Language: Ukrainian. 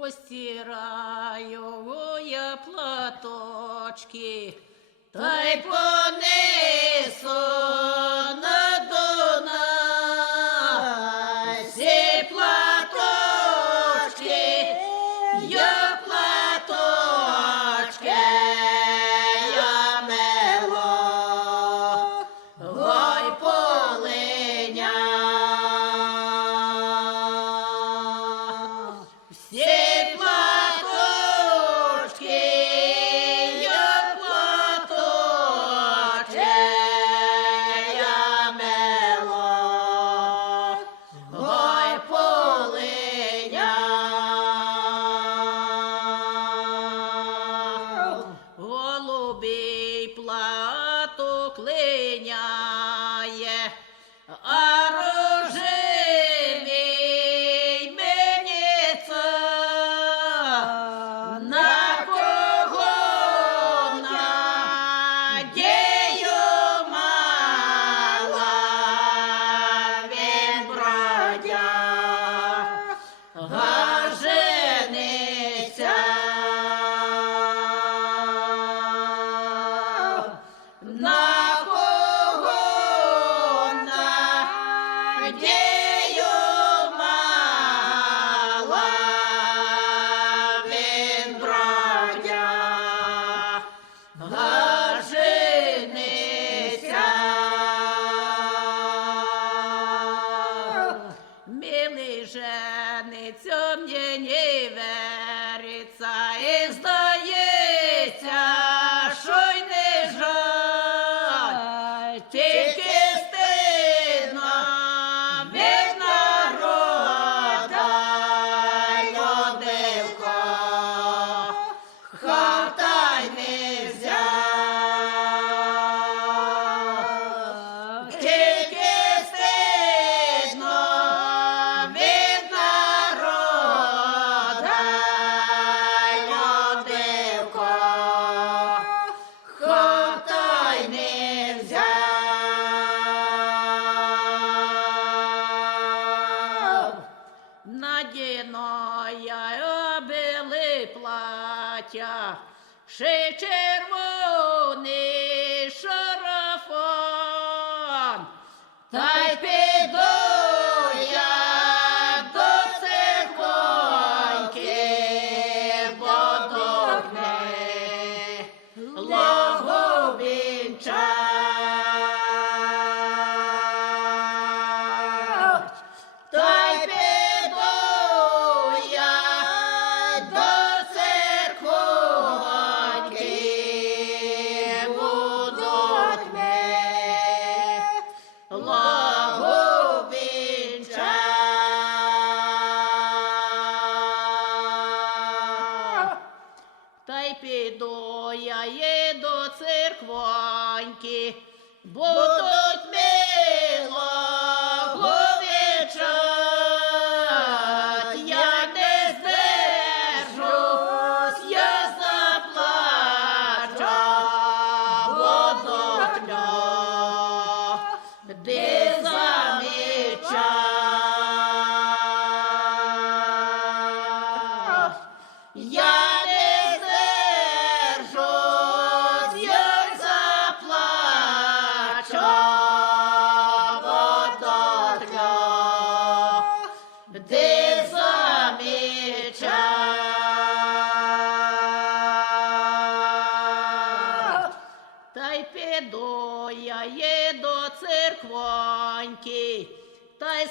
Постираю я платочки, та й понесу на Дунай. Всі платочки, я платочки, я мело, ой полиня. Всі платочки, я платочки, я мело, ой полиня. Голубий платок линяє, а рожевий менеться. На кого надію мала він бродяга жениться. На кого надію мала він бродяга жениться. Милий жениться, мені не вериться, і здається, що й не жаль, тільки стидно від народа людивко, хата й не взяв. Тільки стидно від народа людивко, хата й не взяв. Надіно я обили плаття, ще червоний шарафан, та й піду я до церквоньки, буду милого вінчать. Та й піду я до церквоньки, будуть милого вінчать. Та й піду я є до церквоньки, будуть милого вінчать. Я не здержусь, я заплачу, будуть люди замічать. Я не здержусь, я заплачу, будуть люди замічать. Та й піду я є до церквоньки, та й